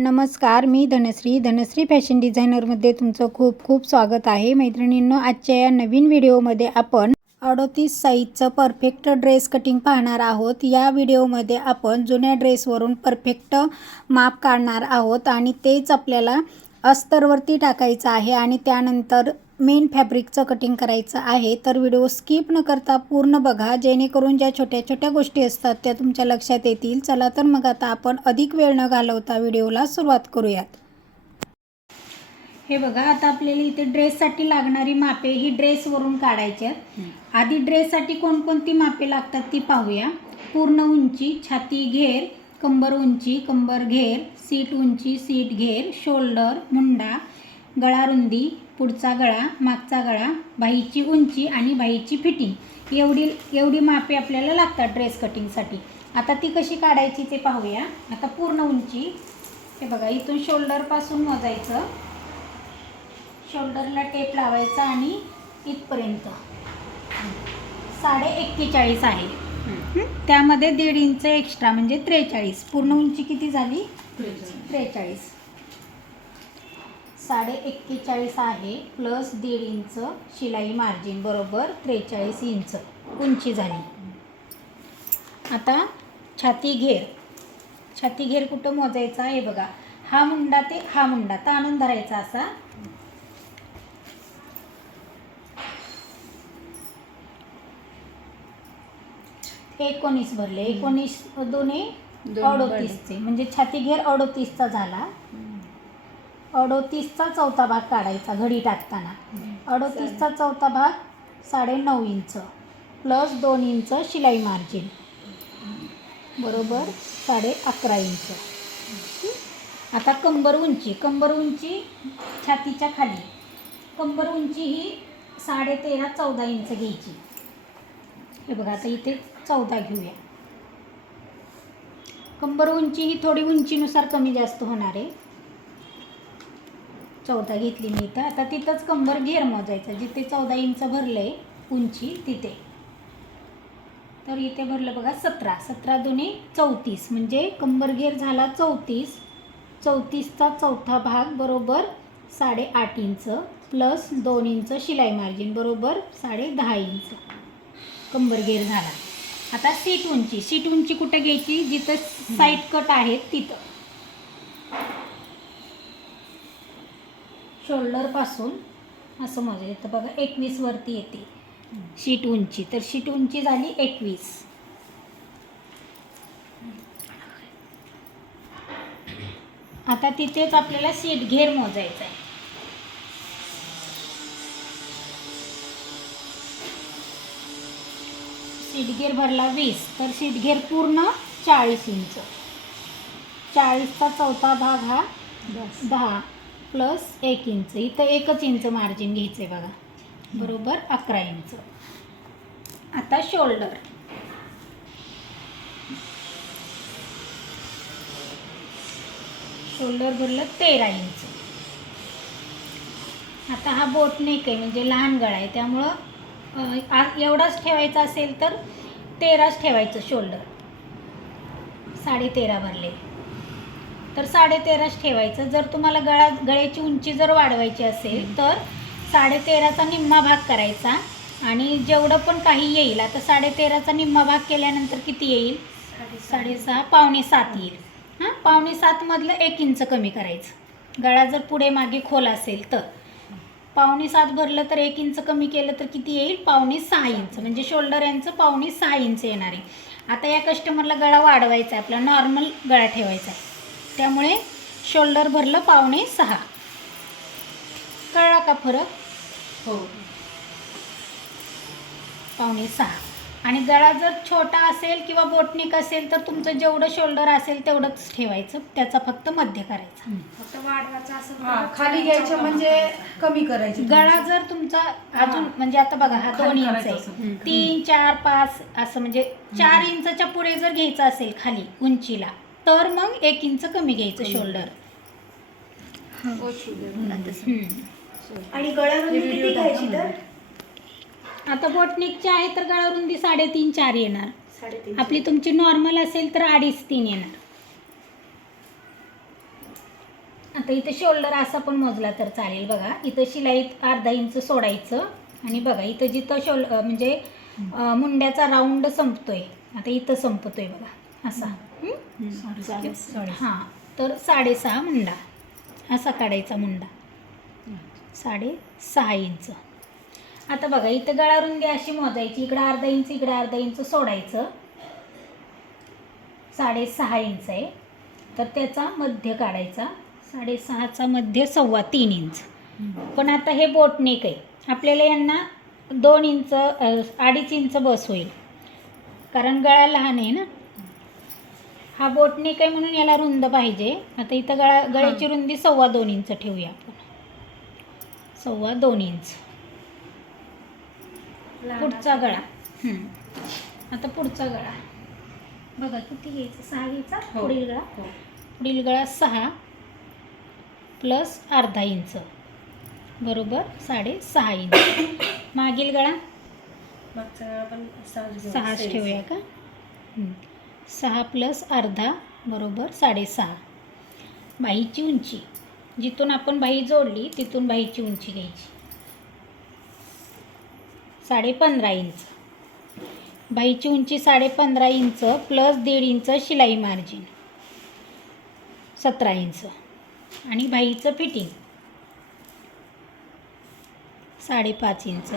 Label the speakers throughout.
Speaker 1: नमस्कार मी धनश्री. धनश्री फॅशन डिझायनरमध्ये तुमचं खूप खूप स्वागत आहे. मैत्रिणींनो आजच्या या नवीन व्हिडिओमध्ये आपण अडोतीस साईजचं परफेक्ट ड्रेस कटिंग पाहणार आहोत. या व्हिडिओमध्ये आपण जुन्या ड्रेसवरून परफेक्ट माप काढणार आहोत आणि तेच आपल्याला अस्तरवरती टाकायचं आहे आणि त्यानंतर मेन फॅब्रिकचं कटिंग करायचं आहे तर व्हिडिओ स्किप न करता पूर्ण बघा जेणेकरून ज्या छोट्या छोट्या गोष्टी असतात त्या तुमच्या लक्षात येतील. चला तर मग आता आपण अधिक वेळ न घालवता व्हिडिओला सुरुवात करूयात. हे बघा आता आपल्याला इथे ड्रेससाठी लागणारी मापे ही ड्रेसवरून काढायची आहेत. आधी ड्रेससाठी कोणकोणती मापे लागतात ती पाहूया. पूर्ण उंची छाती घेर कंबर उंची कंबर घेर सीट उंची सीट घेर शोल्डर मुंडा गळा रुंदी पुढचा गळा मागचा गळा बाहीची उंची आणि बाहीची फिटिंग. एवढी एवढी मापे आपल्याला लागतात ड्रेस कटिंगसाठी आता ती कशी काढायची ते पाहूया. आता पूर्ण उंची. हे बघा इथून शोल्डरपासून मोजायचं. शोल्डरला टेप लावायचा आणि इथपर्यंत. साडे एक्केचाळीस आहे? त्यामध्ये दीड इंच एक्स्ट्रा म्हणजे त्रेचाळीस. पूर्ण उंची किती झाली? त्रेचाळीस. साडे एक्केचाळीस आहे प्लस दीड इंच शिलाई मार्जिन बरोबर त्रेचाळीस इंच. उंची झाली. आता छाती घेर. छाती घेर कुठं मोजायचा? हे बघा. हा मुंडा ते हा मुंडा. ताणून धरायचा असा. एकोणीस भरले. एकोणीस दोन्ही
Speaker 2: दोन
Speaker 1: अडोतीसचे. म्हणजे छाती घेर अडोतीसचा झाला. अडोतीसचा चौथा भाग काढायचा घडी टाकताना. अडोतीसचा चौथा भाग साडे नऊ इंच प्लस दोन इंच शिलाई मार्जिन. बरोबर साडे अकरा इंच. आता कंबर उंची कंबर उंची छातीच्या खाली. कंबर उंची ही साडे तेरा चौदा इंच घ्यायची. हे बघा आता इथे चौदा घेऊया. कंबर उंची ही थोडी उंचीनुसार कमी जास्त होणार आहे. चौदा घेतली मी इथं. आता तिथंच कंबर घेर मोजायचं. जिथे चौदा इंच भरलं आहे उंची तिथे. तर इथे भरलं बघा सतरा. सतरा दोन्ही चौतीस. म्हणजे कंबर घेर झाला चौतीस. चौतीसचा चौथा भाग बरोबर साडेआठ इंच प्लस दोन इंच शिलाई मार्जिन बरोबर साडे दहा इंच कंबर घेर झाला. आता सीट उंची. सीट उंची कुठं घ्यायची? जिथं साईड कट आहेत तिथं. शोल्डरपासून असं म्हणजे मोजायचं येतं बघा एकवीसवरती येते. शीट उंची. तर शीट उंची झाली एकवीस. आता तिथेच आपल्याला सीट घेर मोजायचा आहे. सीट घेर भरला वीस. तर सीट घेर पूर्ण चाळीस इंच. चाळीसचा चौथा भाग हा दहा. प्लस एक इंच. इथं एकच इंच मार्जिन घ्यायचं आहे बघा. बरोबर अकरा इंच. आता शोल्डर शोल्डर भरलं तेरा इंच. आता हा बोट नेक आहे म्हणजे लहान गळा आहे. त्यामुळं आ- एवढाच ठेवायचा असेल तर तेराच ठेवायचं शोल्डर साडे तेरा भरले. तर साडेतेराच ठेवायचं. जर तुम्हाला गळा गळ्याची उंची जर वाढवायची असेल तर साडेतेराचा निम्मा भाग करायचा. आणि जेवढं पण काही येईल आता साडेतेराचा निम्मा भाग केल्यानंतर किती येईल? साडेसहा. पावणे सात येईल. हां पावणे सातमधलं एक इंच कमी करायचं. गळा जर पुढे मागे खोल असेल तर. पावणे सात भरलं तर एक इंच कमी केलं तर किती येईल? पावणे सहा इंच. म्हणजे शोल्डर यांचं पावणे सहा इंच येणार आहे. आता या कस्टमरला गळा वाढवायचा आहे. आपला नॉर्मल गळा ठेवायचा आहे. त्यामुळे शोल्डर भरलं पावणे सहा. कळला का फरक?
Speaker 2: हो.
Speaker 1: पावणे सहा. आणि गळा जर छोटा असेल किंवा बोटनिक असेल तर तुमचं जेवढं शोल्डर असेल तेवढंच ठेवायचं. त्याचा फक्त मध्य करायचा.
Speaker 3: फक्त वाढवायचं असं
Speaker 2: खाली घ्यायचं म्हणजे कमी करायची.
Speaker 1: गळा जर तुमचा अजून म्हणजे आता बघा हा दोन इंच आहे. तीन चार पाच असं म्हणजे चार इंचच्या पुढे जर घ्यायचं असेल खाली उंचीला तर मग एक इंच कमी घ्यायचं शोल्डर
Speaker 3: आणि गळ्यारुंदी किती घ्यायची तर?
Speaker 1: आता बोटनिकची आहे तर गळा रुंदी साडेतीन चार येणार. आपली तुमची नॉर्मल असेल तर अडीच तीन येणार. आता इथं शोल्डर असा पण मोजला तर चालेल बघा. इथं शिलाईत अर्धा इंच सोडायचं. आणि बघा इथं जिथं शोल अं, म्हणजे मुंड्याचा राऊंड संपतोय. आता इथं संपतोय बघा. असा. हं? तर साडेसहा मुंडा. असा काढायचा मुंडा. साडेसहा इंच. आता बघा इथं गळा रुंदी अशी मोजायची. इकडं अर्धा इंच इकडं अर्धा इंच सोडायचं. साडेसहा इंच आहे. तर त्याचा मध्य काढायचा. साडेसहाचा मध्य सव्वा तीन इंच. पण आता हे बोटनेक आहे. आपल्याला यांना दोन इंच अडीच इंच बस होईल. कारण गळा लहान आहे ना. हा बोटनेक आहे म्हणून याला रुंद पाहिजे. आता इथं गळा गळ्याची रुंदी सव्वा दोन इंच ठेवूया आपण. सव्वा दोन इंच. पुढचा गळा. आता पुढचा गळा. बघा किती घ्यायचा? सहा घ्यायचा?
Speaker 2: हो.
Speaker 1: पुढील गळा?
Speaker 2: हो.
Speaker 1: पुढील गळा सहा प्लस अर्धा इंच. बरोबर साडेसहा इंच. मागील गळा?
Speaker 2: मागचा वेळा पण सहाच.
Speaker 1: ठेवूया का. सहा प्लस अर्धा बरोबर साडेसहा. बाईची उंची. जिथून आपण बाई जोडली तिथून बाईची उंची घ्यायची. साडे पंधरा इंच. बाईची उंची साडे पंधरा इंच प्लस दीड इंच शिलाई मार्जिन. सतरा इंच. आणि बाईचं फिटिंग. साडेपाच इंच.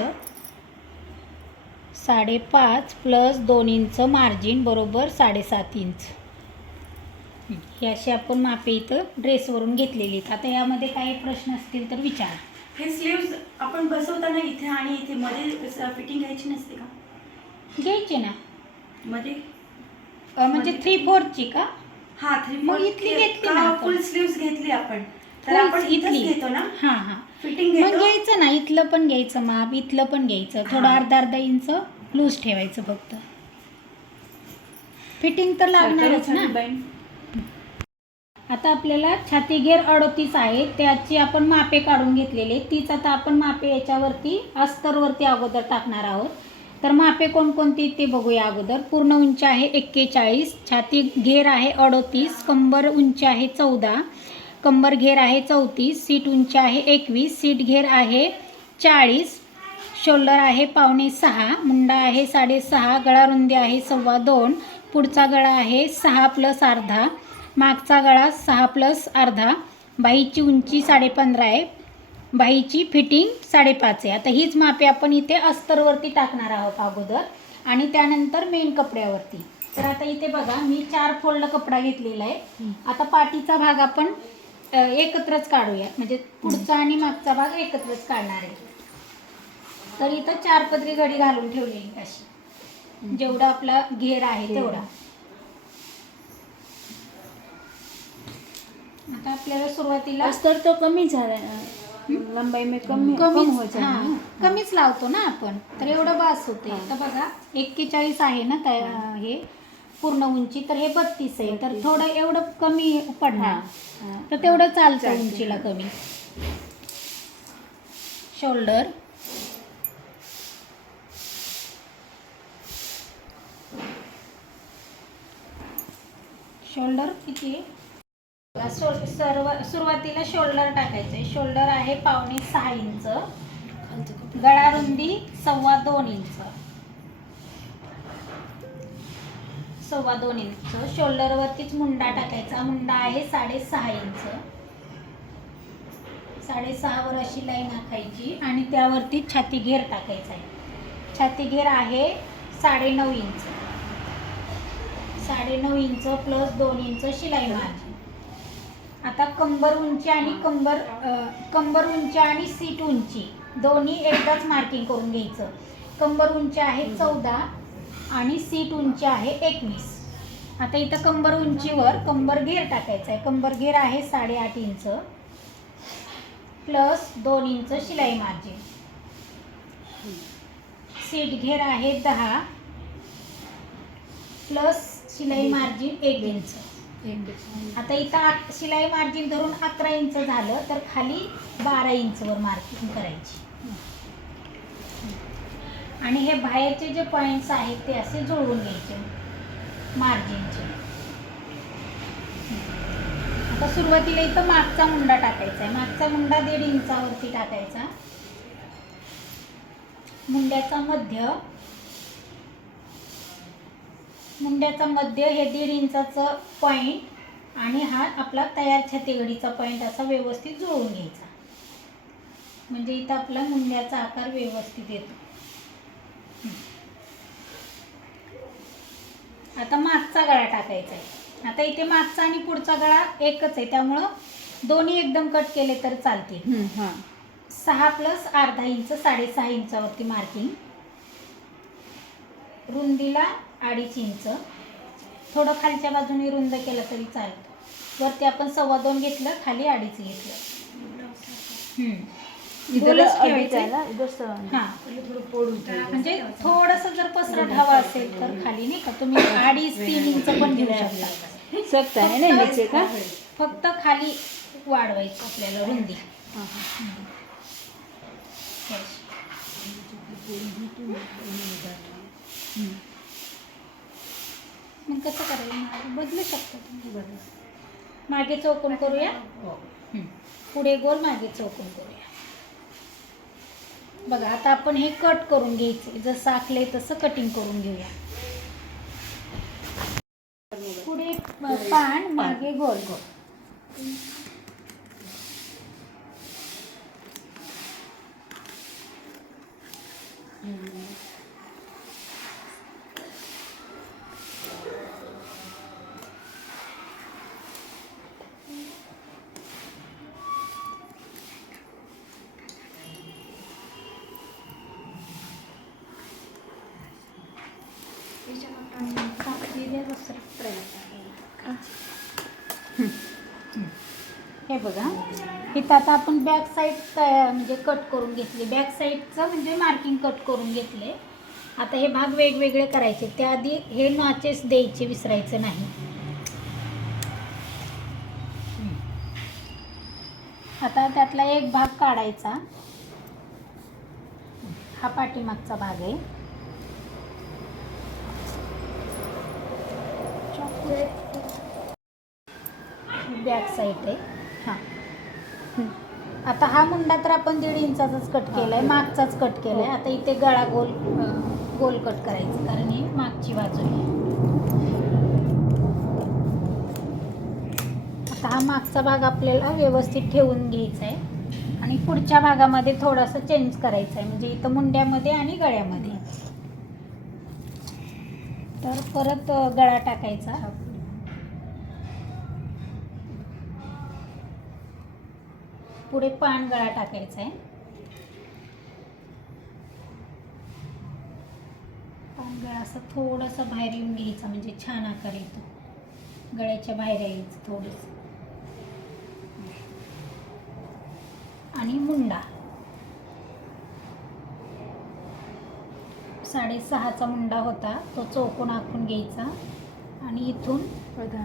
Speaker 1: साडेपाच प्लस दोन इंच मार्जिन बरोबर साडेसात इंच. हं, अशी आपण मापे इथं ड्रेसवरून घेतलेली आहेत. आता यामध्ये काही प्रश्न असतील तर विचारा.
Speaker 3: हे स्लीव्स आपण बसवताना इथे आणि इथे मध्ये फिटिंग घ्यायची नसते का?
Speaker 1: घ्यायची ना.
Speaker 3: मध्ये?
Speaker 1: अ, म्हणजे थ्री फोर्थची का?
Speaker 3: हा थ्री
Speaker 1: मग इथली घेतली ना आपण.
Speaker 3: फुल स्लीव्स घेतली आपण? तर
Speaker 1: Full
Speaker 3: आपण इथेच
Speaker 1: इथली.
Speaker 3: घेतो ना?
Speaker 1: हां हां.
Speaker 3: फिटिंग
Speaker 1: मग
Speaker 3: घेतो.
Speaker 1: घ्यायचं ना इथलं पण घ्यायचं माप इथलं पण घ्यायचं. थोडं
Speaker 3: हां.
Speaker 1: अर्धा अर्धा इंच लूज ठेवायचं फक्त. फिटिंग तर लागणारच ना. आता आपल्याला छाती घेर अडोतीस आहे त्याची आपण मापे काढून घेतलेले. तीच आता आपण मापे याच्यावरती अस्तरवरती अगोदर टाकणार आहोत. तर मापे कोणकोणती ते बघूया अगोदर. पूर्ण उंची आहे एक्केचाळीस छाती घेर आहे अडोतीस कंबर उंची आहे चौदा कंबर घेर आहे चौतीस सीट उंची आहे एकवीस सीट घेर आहे चाळीस शोल्डर आहे पावणे सहा. मुंडा आहे साडेसहा. गळा रुंदी आहे सव्वा दोन. पुढचा गळा आहे सहा प्लस अर्धा. मागचा गळा सहा प्लस अर्धा. बाईची उंची साडेपंधरा आहे. बाईची फिटिंग साडेपाच आहे. आता हीच मापे आपण इथे अस्तरवरती टाकणार आहोत अगोदर. आणि त्यानंतर मेन कपड्यावरती. तर आता इथे बघा मी चार फोल्ड कपडा घेतलेला आहे. आता पाठीचा भाग आपण एकत्रच काढूया. म्हणजे पुढचा आणि मागचा भाग एकत्रच काढणार आहे. तर इथं चार पदरी घडी घालून ठेवलेली अशी. जेवढा आपला घेर आहे तेवढा. आता आपल्याला सुरुवातीला
Speaker 2: अस्तर तो कमी झाला लंबाई में कमी कम हो
Speaker 1: कमीच लावतो ना आपण. तर एवढं बास होते. तर बघा एक्केचाळीस आहे ना त्या हे. पूर्ण उंची तर हे बत्तीस आहे. तर थोडं एवढं कमी पडणार. तर तेवढं चालतं. उंचीला कमी. शोल्डर शोल्डर किती? सो सर्व सुरुवातीला शोल्डर टाकायचं आहे शोल्डर आहे पावणे सहा इंच. गळा रुंदी सव्वा दोन इंच. सव्वा दोन इंच. शोल्डरवरतीच मुंडा टाकायचा. मुंडा आहे साडेसहा इंच. साडेसहावर अशी लाईन आखायची आणि त्यावरती छाती घेर टाकायचा आहे. छाती घेर आहे साडेनऊ इंच. साडेनऊ इंच प्लस दोन इंच शिलाई माझी. आता कंबर उंची आणि कंबर कंबर उंची आणि सीट उंची दोन्ही एकदाच मार्किंग करून घ्यायचं. कंबर उंची आहे चौदा आणि सीट उंची आहे एकवीस. आता इथं कंबर उंचीवर कंबर घेर टाकायचा आहे. कंबर घेर आहे साडेआठ इंच प्लस दोन इंच शिलाई मार्जिन सीट घेर आहे दहा प्लस शिलाई मार्जिन एक इंच. आता इथं शिलाई मार्जिन धरून अकरा इंच झालं तर खाली बारा इंचवर मार्किंग करायची. आणि हे बाहेरचे जे पॉईंट्स आहेत ते असे जुळवून घ्यायचे मार्जिनचे आता सुरुवातीला इथं मागचा मुंडा टाकायचा आहे. मागचा मुंडा दीड इंचावरती टाकायचा. मुंड्याचा मध्य मुंड्याचा मध्य हे दीड इंचाचं पॉईंट आणि हा आपला तयार छातीगडीचा पॉईंट असा व्यवस्थित जुळवून घ्यायचा. म्हणजे इथं आपला मुंड्याचा आकार व्यवस्थित येतो. आता मागचा गळा टाकायचा आहे. आता इथे मागचा आणि पुढचा गळा एकच आहे. त्यामुळं दोन्ही एकदम कट केले तर चालतील.
Speaker 2: हां.
Speaker 1: सहा प्लस अर्धा इंच साडेसहा इंचावरती मार्किंग रुंदीला अडीच इंच. थोडं खालच्या बाजूने रुंद केलं तरी चालतं. वरती आपण सव्वा दोन घेतलं खाली अडीच घेतलं. हां. म्हणजे थोडस जर पसरट हवा असेल तर खाली नाही का? तुम्ही अडीच तीन इंच पण घेऊ शकता.
Speaker 2: सकता ना नीचे का?
Speaker 1: फक्त खाली वाढवायचं आपल्याला रुंदी. मग कसं करायला मागे बदलू शकता तुम्ही. मागे चौकोन करूया. हं. पुढे गोल मागे चौकोन करूया. बघा आता आपण हे कट करून घ्यायचे जसं आखले तसं कटिंग करून घेऊया. पुढे पान मागे गोल. गोल हे बघा. इथं आता आपण बॅक साईड म्हणजे कट करून घेतली. बॅक साईडचं म्हणजे मार्किंग कट करून घेतले. आता हे भाग वेगवेगळे करायचे. त्याआधी हे नॉचेस द्यायचे विसरायचं नाही. आता त्यातला एक भाग काढायचा. हा पाठीमागचा भाग आहे. बॅक साईड आहे. हां. आता हा मुंडा तर आपण दीड इंचाचाच कट केलाय मागचाच कट केलाय. आता इथे गळा गोल गोल कट करायचं कारण ही मागची बाजू आहे. आता हा मागचा भाग आपल्याला व्यवस्थित ठेवून घ्यायचा आहे आणि पुढच्या भागामध्ये थोडासा चेंज करायचा आहे म्हणजे इथं मुंड्यामध्ये आणि गळ्यामध्ये. तर परत गळा टाकायचा. पुढे पान गळा टाकायचा आहे. पान गळा असं थोडंसं बाहेर येऊन घ्यायचा म्हणजे छान आकार येतो. गळ्याच्या बाहेर यायचं थोडंसं. आणि मुंडा. साडेसहाचा मुंडा होता तो चौकोन आखून घ्यायचा. आणि इथून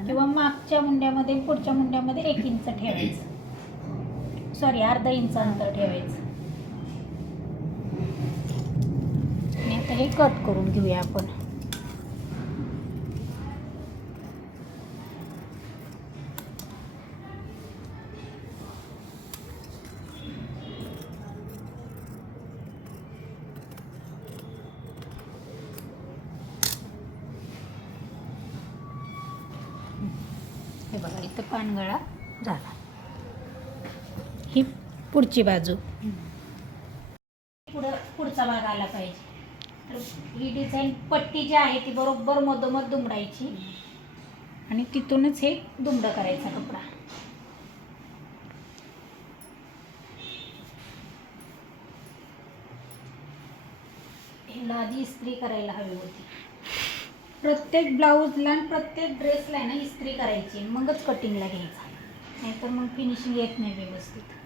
Speaker 1: किंवा मागच्या मुंड्यामध्ये पुढच्या मुंड्यामध्ये एक इंच ठेवायचं. सॉरी अर्धा इंच अंतर ठेवायचं. आणि आता हे कट करून घेऊया आपण. पुढची बाजू. पुढं पुढचा भाग आला पाहिजे. तर ही डिझाईन पट्टी जी आहे ती बरोबर मधोमध दुमडायची. आणि तिथूनच हे दुमड करायचा कपडा. ह्याला आधी इस्त्री करायला हवी होती. प्रत्येक ब्लाऊजला आणि प्रत्येक ड्रेसला आहे ना इस्त्री करायची. मगच कटिंगला घ्यायचा. नाहीतर मग फिनिशिंग येत नाही व्यवस्थित.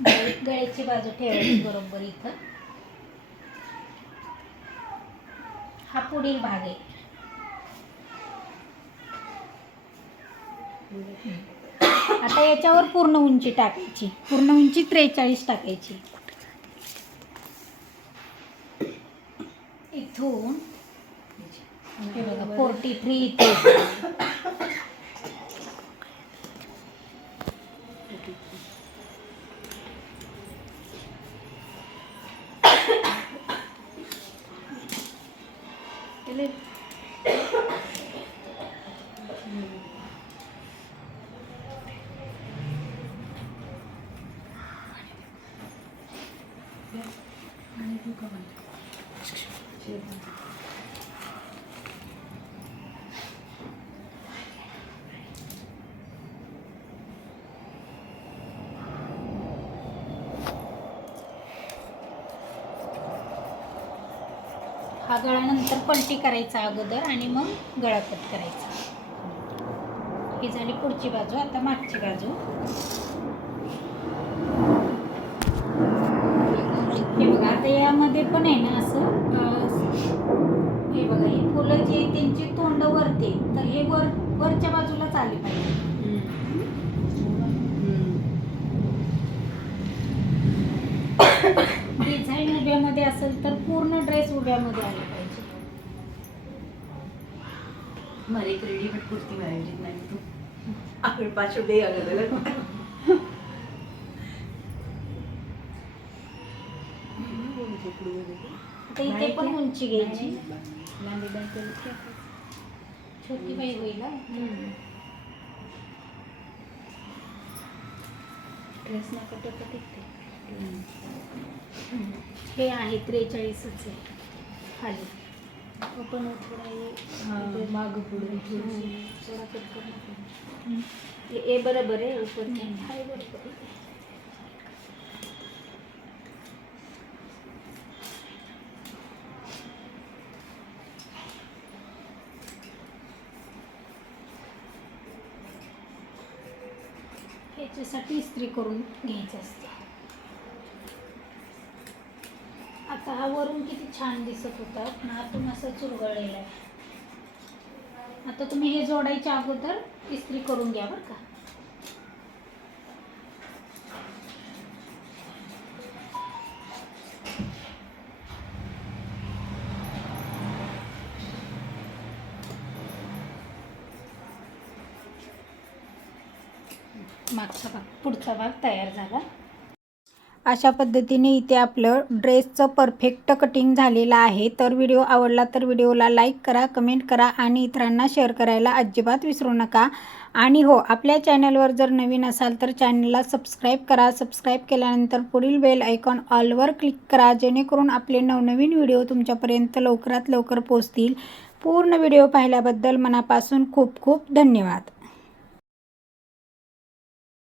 Speaker 1: गळ्याची बाजू ठेवायची बरोबर इथं. हा पुढील भाग आहे. आता याच्यावर पूर्ण उंची टाकायची. पूर्ण उंची त्रेचाळीस टाकायची. इथून फोर्टी थ्री इथे हा गळा नंतर पलटी करायचा अगोदर आणि मग गळा कट करायचा. ही झाली पुढची बाजू आता मागची बाजू. हे बघा आता यामध्ये पण आहे ना असं हे बघा ही फुलं जी त्यांची तोंड वरती तर हे वर वरच्या बाजूलाच आली पाहिजे डिझाईन उभ्यामध्ये असेल तर पूर्ण ड्रेस उभ्यामध्ये आला पाहिजे
Speaker 3: तुम्हाला एक रेडीमेड कुर्ती मिळाली नाही तो. आपण पाच रुपये अलग
Speaker 1: अलग इथे पण उंची घ्यायची. छोटी बाई होईल
Speaker 2: ड्रेस ना कट तर तिथे
Speaker 1: हे आहे त्रेचाळीसच आहे. खाली.
Speaker 2: आपण थोडा माग पुढे थोडा कट करणं हे बरोबर आहे ऊपर
Speaker 1: हाय बरोबर ह्याच्यासाठी इस्त्री करून घ्यायचं असते आता हा वरून किती छान दिसत होता नातून असं चुरगळलेला आहे. आता तुम्ही हे जोडायच्या अगोदर इस्त्री करून घ्या बरं का. मागचा भाग पुढचा भाग तयार झाला. अशा पद्धतीने इथे आपलं ड्रेसचं परफेक्ट कटिंग झालेलं आहे. तर व्हिडिओ आवडला तर व्हिडिओला लाईक करा कमेंट करा आणि इतरांना शेअर करायला अजिबात विसरू नका. आणि हो आपल्या चॅनलवर जर नवीन असाल तर चॅनलला सबस्क्राईब करा. सबस्क्राईब केल्यानंतर पुढील बेल आयकॉन ऑलवर क्लिक करा. जेणेकरून आपले नवनवीन व्हिडिओ तुमच्यापर्यंत लवकरात लवकर पोहोचतील. पूर्ण व्हिडिओ पाहिल्याबद्दल मनापासून खूप खूप धन्यवाद.